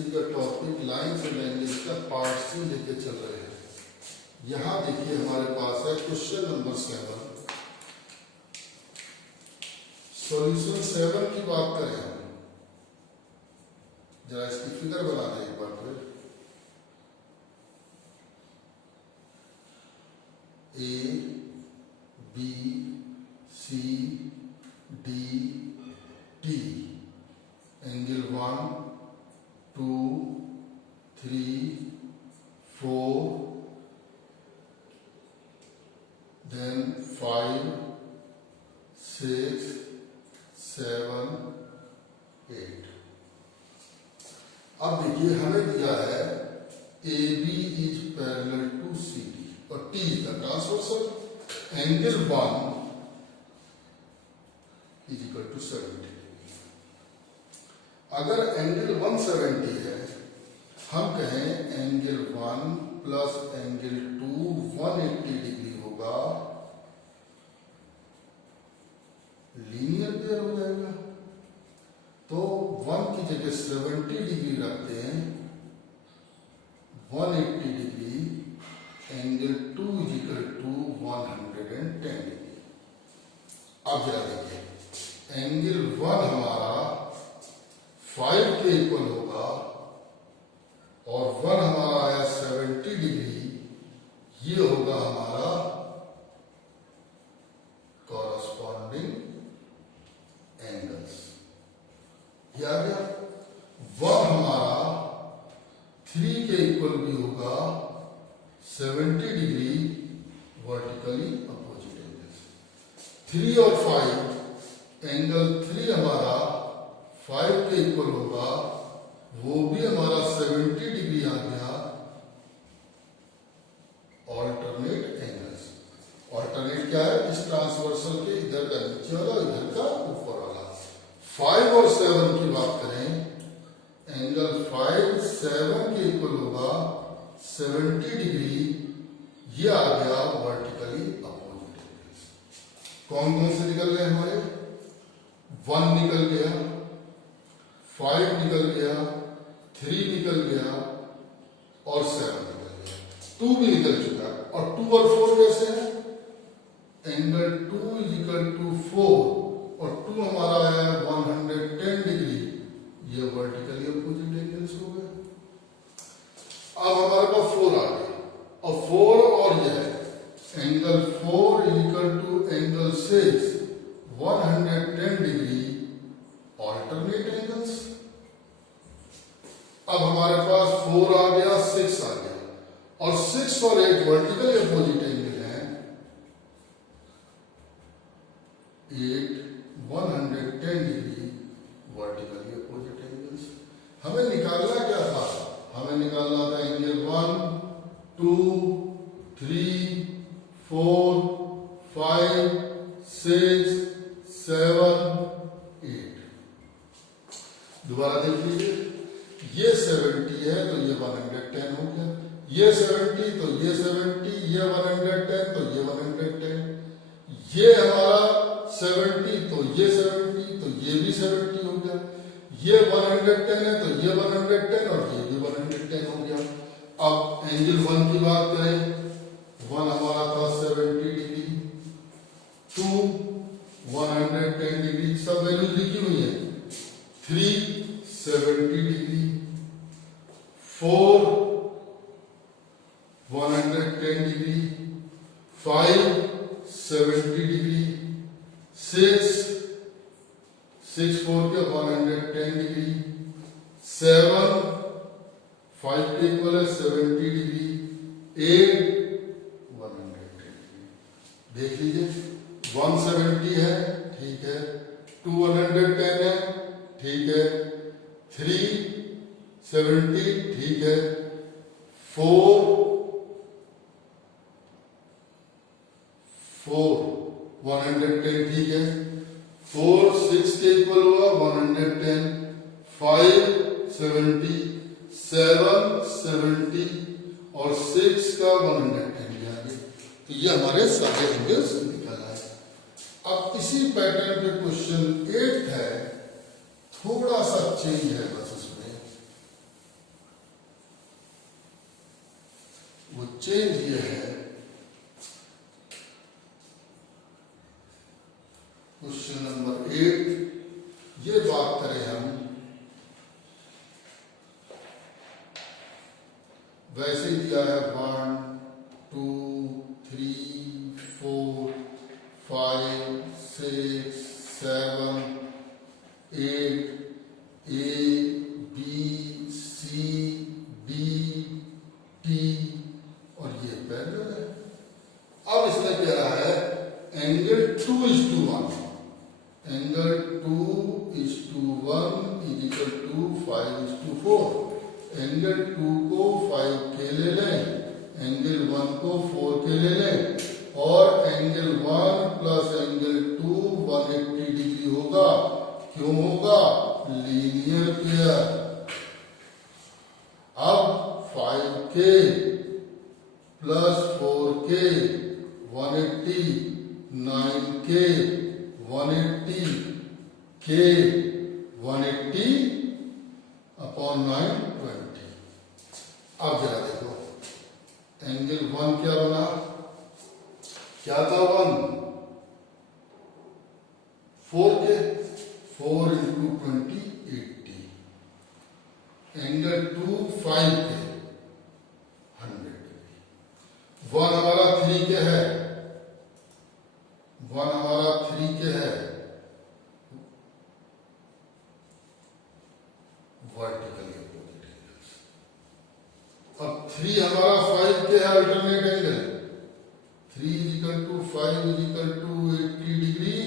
Chemistry का topic lines and angles का part सी लेके चल रहे हैं। यहाँ देखिए हमारे पास है क्वेश्चन नंबर 7। सॉल्यूशन 7 की बात करें हम, जरा इसकी फिगर बना दें एक बार फिर। A B C D T, angle 1 2 3 4, then 5 6 7 8। अब देखिए हमें दिया है A B is parallel to C D और T is the transversal, angle 1 is equal to 70। अगर एंगल 170 है, हम कहें एंगल 1 प्लस एंगल 2 180 डिग्री होगा, लीनियर पेयर हो जाएगा। तो 1 की जगह 70 डिग्री रखते हैं, 180 degree, angle 2 is equal to 110 degree. अब जरा देखिए, एंगल 1 हमारा 5 के इक्वल होगा और 1 हमारा आया 70 डिग्री, ये होगा हमारा कॉरस्पॉन्डिंग एंगल्स। ये आ गया। 1 हमारा 3 के इक्वल भी होगा, 70 डिग्री वर्टिकली अपोजिट एंगल्स। 3 और 5, एंगल 3 हमारा 5 के इक्वल होगा, वो भी हमारा 70 डिग्री आ गया। ऑल्टरनेट एंगल्स, ऑल्टरनेट क्या है? इस ट्रांसवर्सल के इधर का नीचे वाला, इधर का ऊपर वाला। 5 और 7 की बात करें, एंगल 5 7 के इक्वल होगा, 70 डिग्री, ये आ गया वर्टिकली अपोजिट एंगल्स। कौन कौन से निकल गए हमारे? 1 निकल गया, 5 निकल गया, 3 निकल गया और 7 निकल गया। 2 भी निकल चुका है। और 2 और 4 कैसे है? एंगल 2 इज इक्वल टू 4 और 2 हमारा आया 110 डिग्री, ये वर्टिकली अपोजिट एंगल्स हो गए। अब हमारे पास 4 आ गया और 4 और यह है, angle 4 is equal to angle 6, 110 degree, alternate angles. अब हमारे पास 4 आ गया, 6 आ गया और 6 और 8 वर्टिकली अपोजिट एंगल है। 8 110 डिग्री वर्टिकली अपोजिट एंगल्स। हमें निकालना क्या था? हमें निकालना था एंगल 1 2 3 4 5 6 7 8। दोबारा देख लीजिए, ये 70 है तो ये 110 हो गया, ये 70 तो ये 70, ये 110 तो ये 110, ये हमारा 70 तो ये 70 तो ये भी 70 हो गया, ये 110 है तो ये 110 और ये भी 110 हो गया। अब एंगल 1 की बात करें, 1 हमारा था 70 डिग्री, 2 110 डिग्री, सब वैल्यूज लिखी हुई है। 3 70 डिग्री, 4 110 डिग्री, 5 70 डिग्री, 6 4 के 110 डिग्री, 7 5 के इक्वल है 70 डिग्री, 8 110 डिग्री। देख लीजिए, 170 है, ठीक है, 2 110 है, ठीक है, 3 70 ठीक है, 4 110 ठीक है, 4 6 के इक्वल हुआ 110, 5 70, 7 70 और 6 का 110 आ गया। तो ये हमारे सारे एंगल्स निकल आए। अब इसी पैटर्न पे क्वेश्चन 8 है, थोड़ा सा चेंज है बस उसमें। चेंज ये है, क्वेश्चन नंबर 8, ये बात करें हम, वैसे ही दिया है 1 2 3 4 5 6 7 8 A B C D T और ये पैरेलल है। अब इसमें कह रहा है angle 2:1, angle 2:1 is equal to 5:4। Angle 2 को 5 के ले लें, एंगल 1 को 4 के ले लें और एंगल 1 प्लस एंगल 2 180 डिग्री होगा। क्यों होगा? Linear pair. अब 5k plus 4k 180, 9k 180, k 180 upon 9 20। अब जरा देखो एंगल 1 क्या बना, क्या था 1? 4k, 4 into 20 80। Angle 2 5k 100 degree. 1 हमारा 3k है, 1 हमारा 3k है, वर्टिकली अपोजिट एंगल्स। अब 3 हमारा 5k है, alternate angle 3 is equal to 5 is equal to 80 degree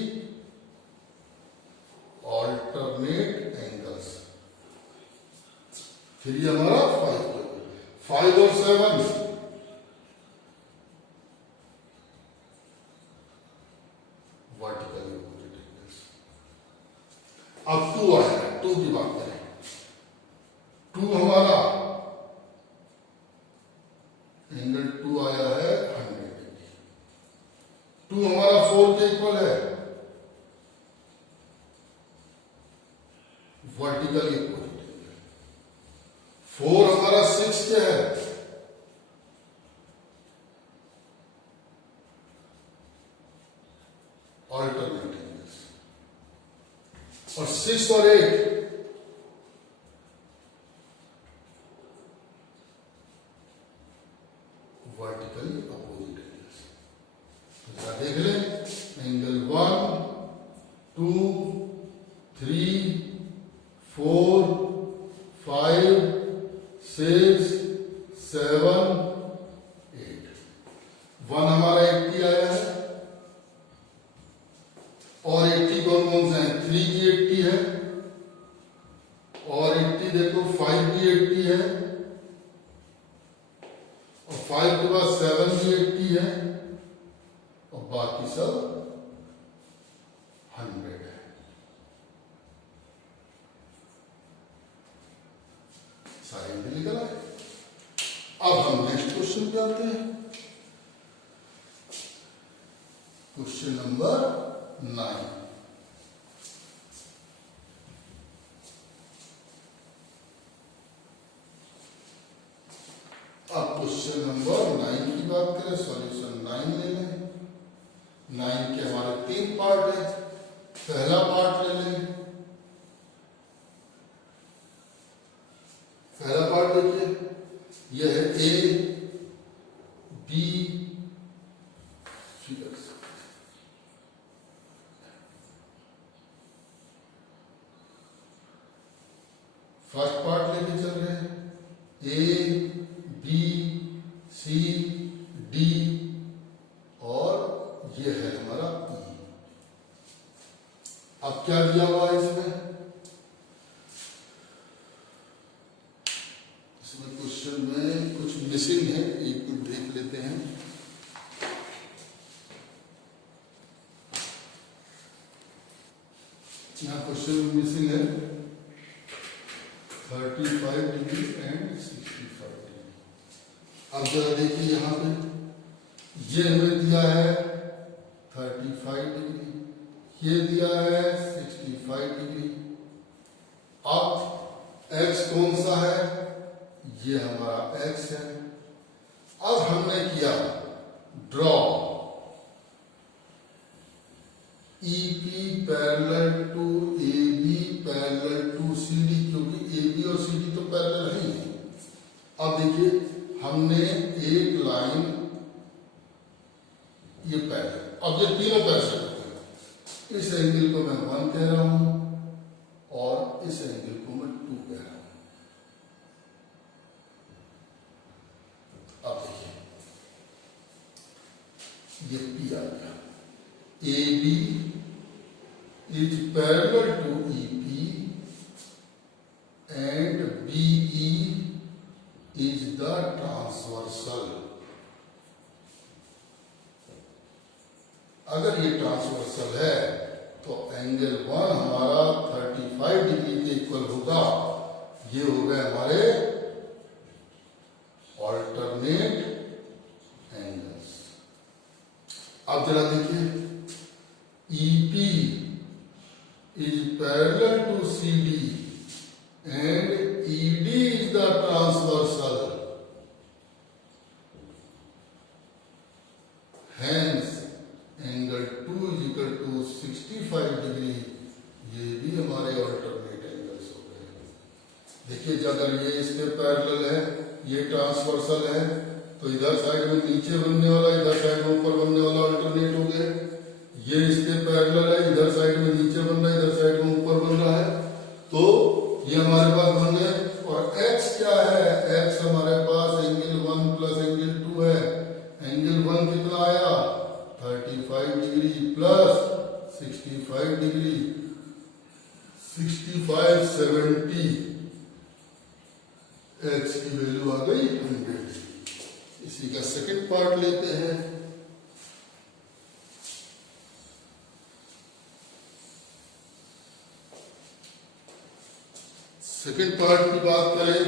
alternate angles. फिर ये हमारा 5 और 7 वर्टिकली अपोजिट एंगल्स। अब 2 आया है, 2 की बात करें, 2 हमारा एंगल 2 आया है 100 डिग्री। 2 हमारा 4 के इक्वल है, वर्टिकली अपोजिट एंगल। 4 हमारा 6 के है, ऑल्टरनेट एंगल्स। और 6 और 8 वर्टिकली अपोजिट एंगल्स। जरा देख लें, एंगल 1 2 3 4 5 6 7 8। 1 हमारा 80 आया है और 80 कौन कौन से हैं? 3 की 80 है और 80 देखो 5 की 80 है और 5 के बाद 7 की 80 है और बाकी सब 100 है। सारे एंगल निकल आए। अब हम नेक्स्ट क्वेश्चन पे आते हैं, क्वेश्चन नंबर 9। अब क्वेश्चन नंबर 9 की बात करें, सॉल्यूशन 9 ले लें। 9 के हमारे 3 पार्ट है। पहला पार्ट ले लें। पहला पार्ट देखिए, यह है ए बी फर्स्ट पार्ट लेके चल रहे हैं, ए बी सी डी और ये है हमारा ई। अब क्या दिया हुआ है इसमें क्वेश्चन में कुछ मिसिंग है, एक मिनट देख लेते हैं। यहाँ क्वेश्चन में मिसिंग है 35 डिग्री एंड 65 डिग्री। अब जरा देखिए यहाँ पे ये हमें दिया है 35 डिग्री, ये दिया है 65 डिग्री। अब x कौन सा है? ये हमारा x है। अब हमने किया draw EP parallel to AB parallel to CD, क्योंकि AB और CD तो पैरेलल नहीं है। अब देखिए हमने एक लाइन ये पैरेलल, अब ये तीनों पैरेलल होते हैं। इस एंगल को मैं 1 कह रहा हूं और इस एंगल को मैं 2 कह रहा हूं। अब देखिए ये P आ गया। AB is parallel to EP and BE is the transversal। अगर ये ट्रांसवर्सल है तो एंगल 1 हमारा 35 डिग्री के इक्वल होगा। ये हो गए हमारे ऑल्टरनेट एंगल्स। अब जरा देखिए EP is parallel to CD and ED is the transversal, hence angle 2 is equal to 65 degree। ये भी हमारे ऑल्टरनेट एंगल्स हो गए। देखिए अगर ये इसके पैरेलल है, ये ट्रांसवर्सल है, तो इधर साइड में नीचे बनने वाला, इधर साइड में ऊपर बनने वाला ऑल्टरनेट हो गए। ये इसके पैरेलल है, इधर साइड में नीचे बन रहा है, इधर साइड में ऊपर बन रहा है, तो ये हमारे पास बन गए। और x क्या है? x हमारे पास एंगल 1 प्लस एंगल 2 है। एंगल 1 कितना आया? 35 डिग्री प्लस 65 डिग्री, 65 70, x की वैल्यू आ गई 100। इसी का सेकंड पार्ट लेते हैं। सेकंड पार्ट की बात करें,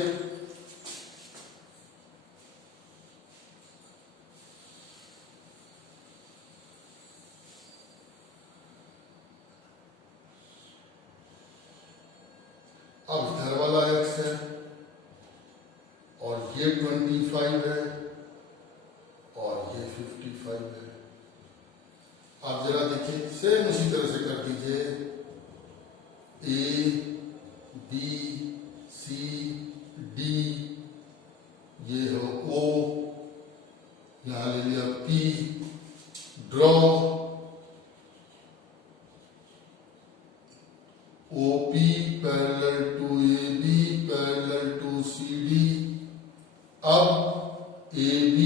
अब इधर वाला x है और ये 25 है और ये 55 है। अब जरा देखिए, सेम उसी तरह से कर दीजिए। A B C D, ये हो O, यहां ले लिया P। Draw OP parallel to AB parallel to CD। अब AB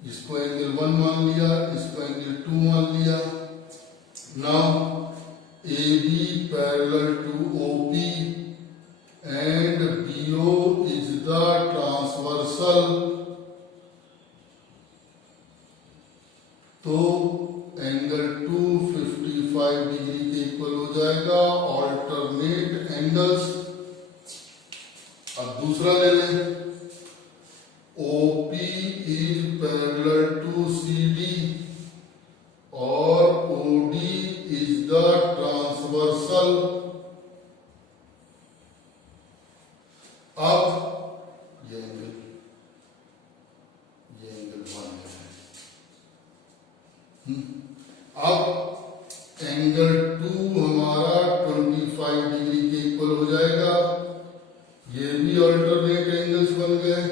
इसको एंगल 1 मान लिया, इसको एंगल 2 मान लिया। Now AB parallel to OP and BO is the transversal, तो एंगल 255 डिग्री के इक्वल हो जाएगा ऑल्टरनेट एंगल्स। अब दूसरा ले लें, OP is parallel to CD और OD is the transversal। अब ये एंगल 1 है। अब एंगल 2 हमारा 25 डिग्री के इक्वल हो जाएगा। ये भी ऑल्टरनेट एंगल्स बन गए।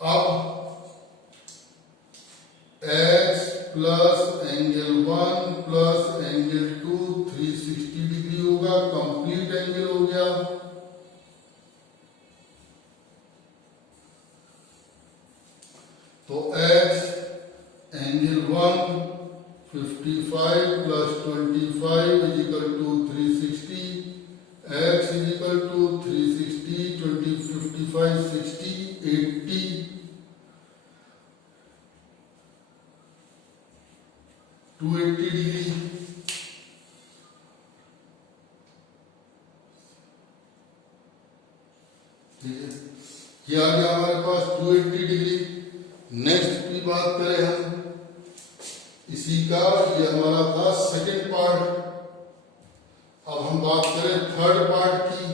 अब x plus angle 1 plus angle 2 360 degree होगा, कंप्लीट एंगल हो गया। तो x angle 1 55 plus 25 is equal to 360। x is equal to 360 20 55 60 80 280 degree. ठीक है, ये आ गया हमारे पास 280 डिग्री। नेक्स्ट की बात करें हम इसी का, ये हमारा था सेकंड पार्ट। अब हम बात करें थर्ड पार्ट की।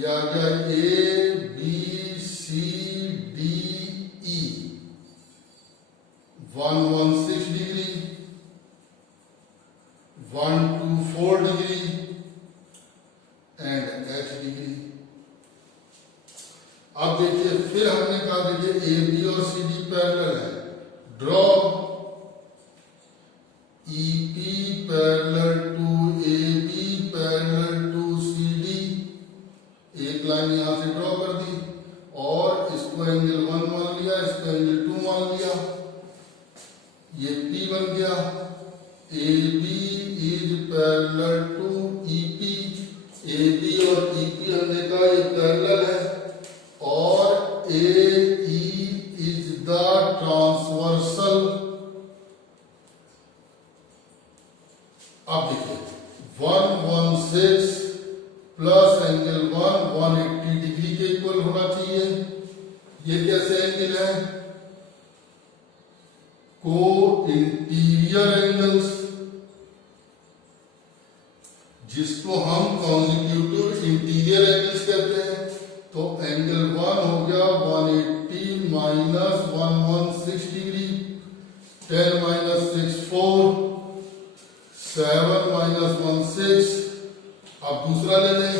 ये आ गया A B C D E 116 degree, 124 degree and H degree. अब देखिए फिर हमने कहा देखिए ए बी और सी डी पैरेलल है, draw EP parallel to AB parallel to CD। एक लाइन यहां से ड्रॉ कर दी और इसको एंगल 1 मान लिया, इसको एंगल 2 मान लिया, ये P बन गया। AB is parallel to EP, AB और EP हमने कहा ये पैरेलल है, और AE इज द ट्रांसवर्सल। अब देखिए 116 प्लस एंगल 180 डिग्री के इक्वल होना चाहिए। ये कैसे एंगल है? को इंटीरियर एंगल्स, जिसको हम कॉन्जिक्यूटिव इंटीरियर एंगल्स कहते हैं। तो एंगल 1 हो गया 180 माइनस 116 डिग्री, 10 माइनस 6 4, 7 माइनस 1 6। अब दूसरा ले लें,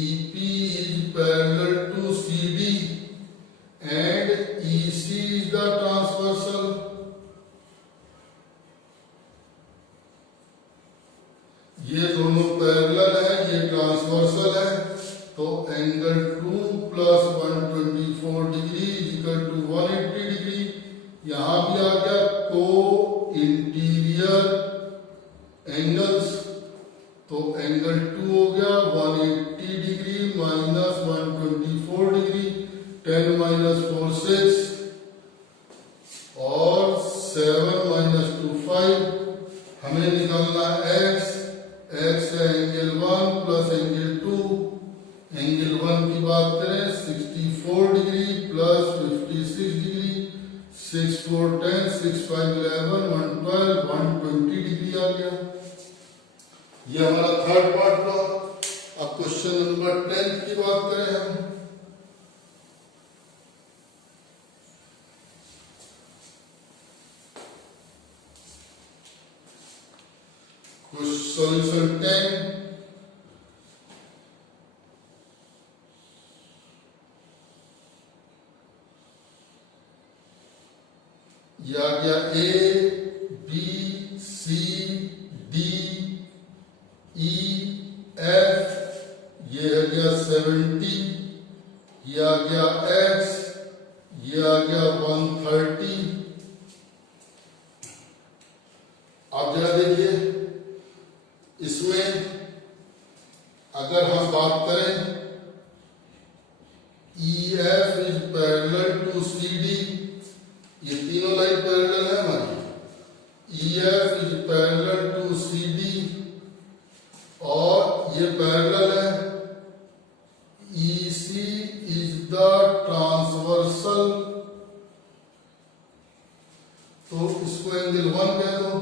EP is parallel to CD and EC is the transversal. ये दोनों पैरेलल है, ये ट्रांसवर्सल है, तो angle 2 plus 124 degree equal to 180 degree. यहां भी आ गया को इंटीरियर एंगल्स, तो एंगल 2 हो गया 180 डिग्री माइनस 124 डिग्री, 10 माइनस 4 6 और 7 माइनस 2 5। हमें निकालना x, x है एंगल 1 प्लस एंगल 2। एंगल 1 की बात करें 64 डिग्री प्लस 56 डिग्री, 6 4 10, 6 5 11, 112, 120 डिग्री आ गया। ये हमारा थर्ड पार्ट था। अब क्वेश्चन नंबर 10 की बात करें हम। सॉल्यूशन 10। यह आ गया A B C D E F, ये आ गया 70, ये आ गया एक्स, ये आ गया 130। अब जरा देखिए इसमें अगर हम बात करें EF is parallel to CD, ये तीनों लाइन पैरेलल है हमारी। EF is parallel to CD और ये पैरेलल है। EC इज द ट्रांसवर्सल, तो इसको एंगल 1 कह दो।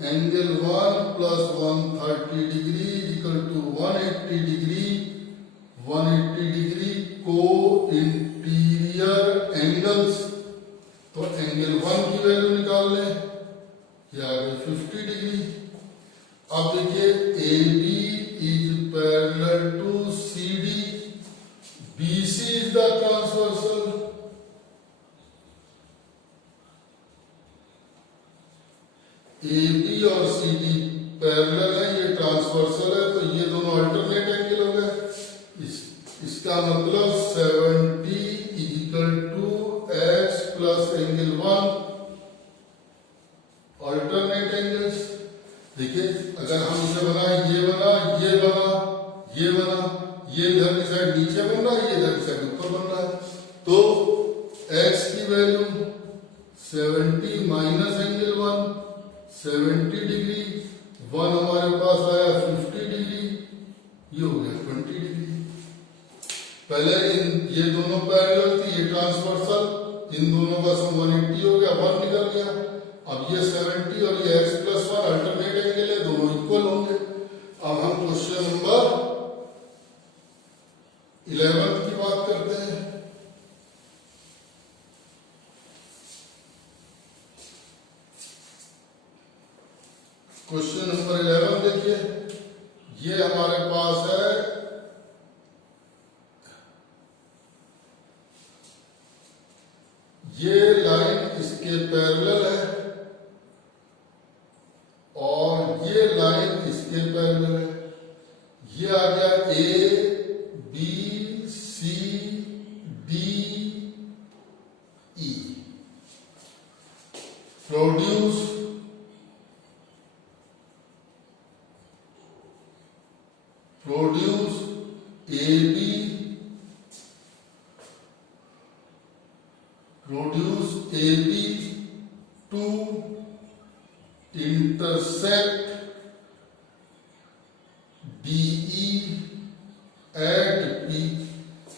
Angle 1 plus 130 degree equal to 180 degree, 180 degree को इंटीरियर एंगल्स। तो एंगल 1 की वैल्यू निकाल लें, ये आ गई 50 डिग्री। अब देखिए AB is parallel to CD, BC is the transversal. AB और CD पैरेलल है, ये ट्रांसवर्सल है, तो ये दोनों अल्टरनेट एंगल हो गए। इसका मतलब 70 equal to x plus angle 1 alternate angles. देखिए अगर हम इसे बनाए, ये बना, ये बना, ये बना, ये इधर की साइड नीचे बन रहा है, ये इधर की साइड ऊपर बन रहा है, तो x की वैल्यू 70 माइनस एंगल 1 70 डिग्री, 1 हमारे पास आया 50 डिग्री, ये हो गया 20 डिग्री। पहले ये दोनों पैरेलल थी, ये ट्रांसवर्सल, इन दोनों का सम 180 हो गया, 1 निकल गया। अब ये 70 और ये x प्लस 1 अल्टरनेट एंगल है, दोनों इक्वल होंगे। अब हम क्वेश्चन नंबर क्वेश्चन नंबर 11 देखिए, ये हमारे पास है ये लाइन इसके पैरेलल है और ये लाइन इसके पैरेलल है। ये आ गया A B C D E. Produce A B, produce AB to intersect DE at P।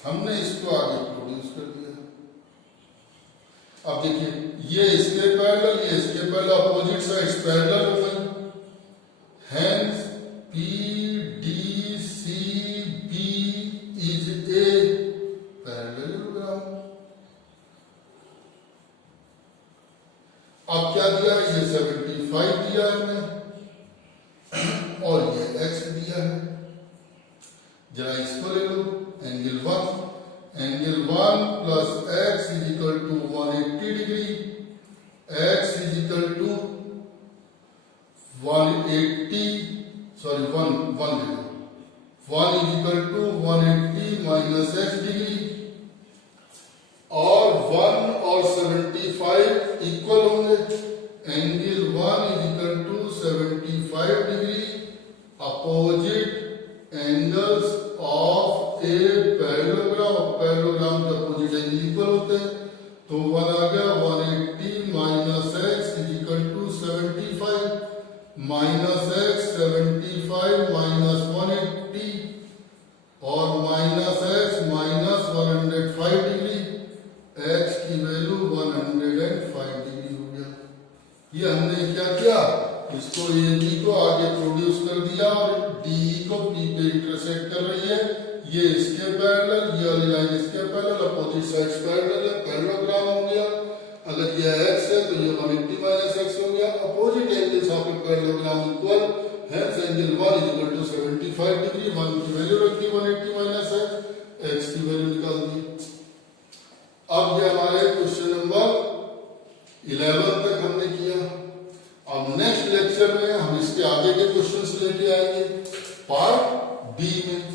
हमने इसको आगे प्रोड्यूस कर दिया। अब देखिए, ये इसके पैरेलल, ये इसके पैरेलल, अपोजिट साइड्स पैरेलल हो गई। Hence PDCB is a parallelogram। अब क्या दिया, ये 75 दिया हमने और ये x दिया है। जरा इसको ले लो, angle 1 plus x is equal to 180 degree, x is equal to 180, sorry 1 ले लो, 1 is equal to 180 minus x degree, और 1 और 75 इक्वल होंगे। Angle 1 is equal to 75 degree, opposite angles of a parallelogram. Parallelogram के अपोजिट एंगल इक्वल होते हैं, तो 1 आ गया 180 minus x is equal to 75 minus x 75 minus 180 और minus x minus 105 degree, x की वैल्यू 105 डिग्री हो गया। ये हमने क्या किया, इसको ए बी को आगे प्रोड्यूस कर दिया और डी को पी पे इंटरसेक्ट कर रही है। ये इसके पैरेलल, ये वाली लाइन इसके पैरेलल, अपोजिट साइड्स पैरेलल है, पैरेललोग्राम हो गया। अगर ये x है तो ये 180 माइनस x हो गया। Opposite angles of a parallelogram equal, hence angle 1 is equal to 75 degree. 1 की वैल्यू रखी 180 माइनस x की वैल्यू निकाल दी। अब ये हमारे क्वेश्चन नंबर 11 तक हमने किया। अब नेक्स्ट लेक्चर में हम इसके आगे के क्वेश्चंस लेके आएंगे पार्ट बी में।